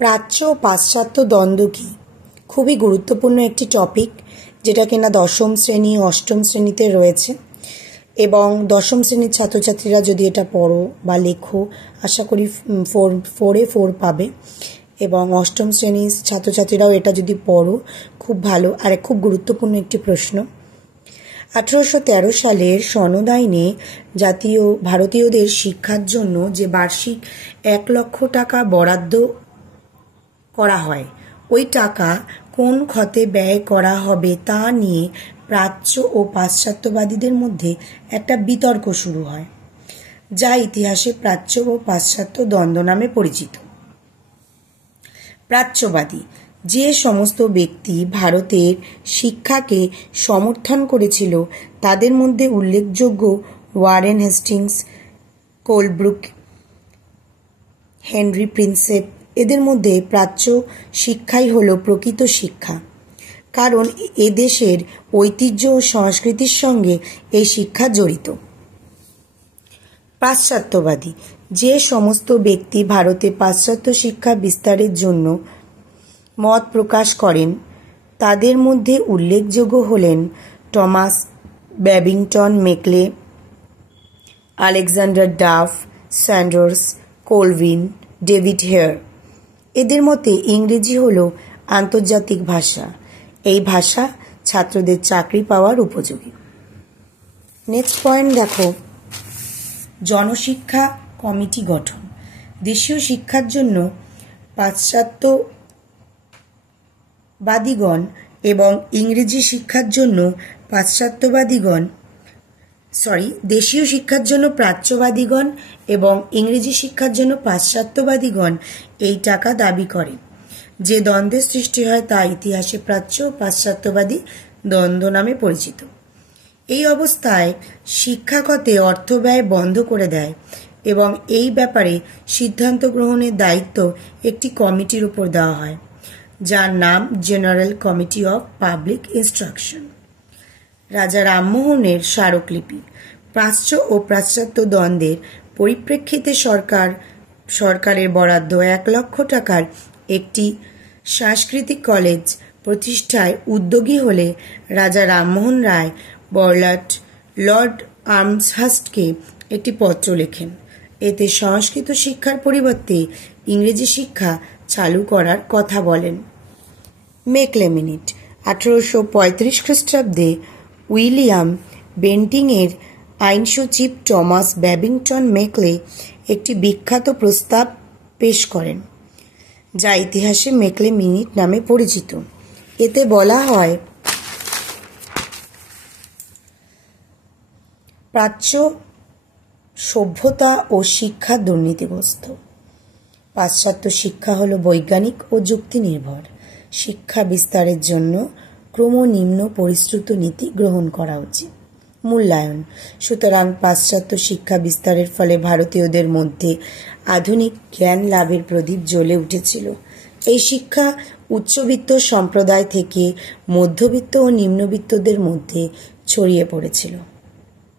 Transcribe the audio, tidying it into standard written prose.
প্রাচ্য ও পাশ্চাত্য দ্বন্দ্ব কি? খুবই গুরুত্বপূর্ণ একটি টপিক, যেটা কিনা দশম শ্রেণী অষ্টম শ্রেণীতে রয়েছে। এবং দশম শ্রেণীর ছাত্রছাত্রীরা যদি এটা পড়ো বা লেখো, আশা করি 4 পাবে। এবং অষ্টম শ্রেণীর ছাত্রছাত্রীরাও এটা যদি পড়ো, খুব ভালো। আর খুব গুরুত্বপূর্ণ একটি প্রশ্ন। 1813 সালের সনদ আইনে ভারতীয়দের শিক্ষার জন্য যে বার্ষিক 1 লক্ষ টাকা বরাদ্দ করা হয়, ওই টাকা কোন খাতে ব্যয় করা হবে তা নিয়ে প্রাচ্য ও পাশ্চাত্যবাদীদের মধ্যে একটা বিতর্ক শুরু হয়, যা ইতিহাসে প্রাচ্য ও পাশ্চাত্য দ্বন্দ্ব নামে পরিচিত। প্রাচ্যবাদী যে সমস্ত ব্যক্তি ভারতের শিক্ষাকে সমর্থন করেছিল, তাদের মধ্যে উল্লেখযোগ্য Warren Hastings, Colebrooke, Henry Prinsep. এদের মধ্যে প্রাচ্য শিক্ষাই হল প্রকৃত শিক্ষা, কারণ এদেশের ঐতিহ্য ও সংস্কৃতির সঙ্গে এই শিক্ষা জড়িত। পাশ্চাত্যবাদী যে সমস্ত ব্যক্তি ভারতে পাশ্চাত্য শিক্ষা বিস্তারের জন্য মত প্রকাশ করেন, তাদের মধ্যে উল্লেখযোগ্য হলেন Thomas Babington Macaulay, Alexander Duff, Sanders, Colvin, David Hare. এদের মতে ইংরেজি হল আন্তর্জাতিক ভাষা। এই ভাষা ছাত্রদের চাকরি পাওয়ার উপযোগী। নেক্সট পয়েন্ট দেখো, জনশিক্ষা কমিটি গঠন। দেশীয় শিক্ষার জন্য পাশ্চাত্যবাদীগণ এবং ইংরেজি শিক্ষার জন্য দেশীয় শিক্ষার জন্য প্রাচ্যবাদীগণ এবং ইংরেজি শিক্ষার জন্য পাশ্চাত্যবাদীগণ এই টাকা দাবি করে। যে দ্বন্দ্বের সৃষ্টি হয় তা ইতিহাসে প্রাচ্য ও পাশ্চাত্যবাদী দ্বন্দ্ব নামে পরিচিত। এই অবস্থায় শিক্ষা খাতে অর্থ ব্যয় বন্ধ করে দেয় এবং এই ব্যাপারে সিদ্ধান্ত গ্রহণের দায়িত্ব একটি কমিটির উপর দেওয়া হয়, যার নাম general committee of public instruction. রাজা রামমোহনের স্মারকলিপি। প্রাচ্য ও পাশ্চাত্য দ্বন্দ্বের পরিপ্রেক্ষিতে সরকারের বরাদ্দ 1 লক্ষ টাকার একটি সাংস্কৃতিক কলেজ প্রতিষ্ঠায় উদ্যোগী হলে রাজা রামমোহন রায় বড়লাট লর্ড আমহার্স্টকে একটি পত্র লেখেন। এতে সংস্কৃত শিক্ষার পরিবর্তে ইংরেজি শিক্ষা চালু করার কথা বলেন। Macaulay minute. 1835 খ্রিস্টাব্দে উইলিয়াম বেন্টিংয়ের আইনসচিব টমাস ব্যাবিংটন মেকলে একটি বিখ্যাত প্রস্তাব পেশ করেন, যা ইতিহাসে মেকলে মিনিট নামে পরিচিত। এতে বলা হয়, প্রাচ্য সভ্যতা ও শিক্ষা দুর্নীতিগ্রস্ত। পাশ্চাত্য শিক্ষা হল বৈজ্ঞানিক ও যুক্তি নির্ভর। শিক্ষা বিস্তারের জন্য ক্রমনিম্ন পরিশ্রুত নীতি গ্রহণ করা উচিত। মূল্যায়ন। সুতরাং পাশ্চাত্য শিক্ষা বিস্তারের ফলে ভারতীয়দের মধ্যে আধুনিক জ্ঞান লাভের প্রদীপ জ্বলে উঠেছিল। এই শিক্ষা উচ্চবিত্ত সম্প্রদায় থেকে মধ্যবিত্ত ও নিম্নবিত্তদের মধ্যে ছড়িয়ে পড়েছিল।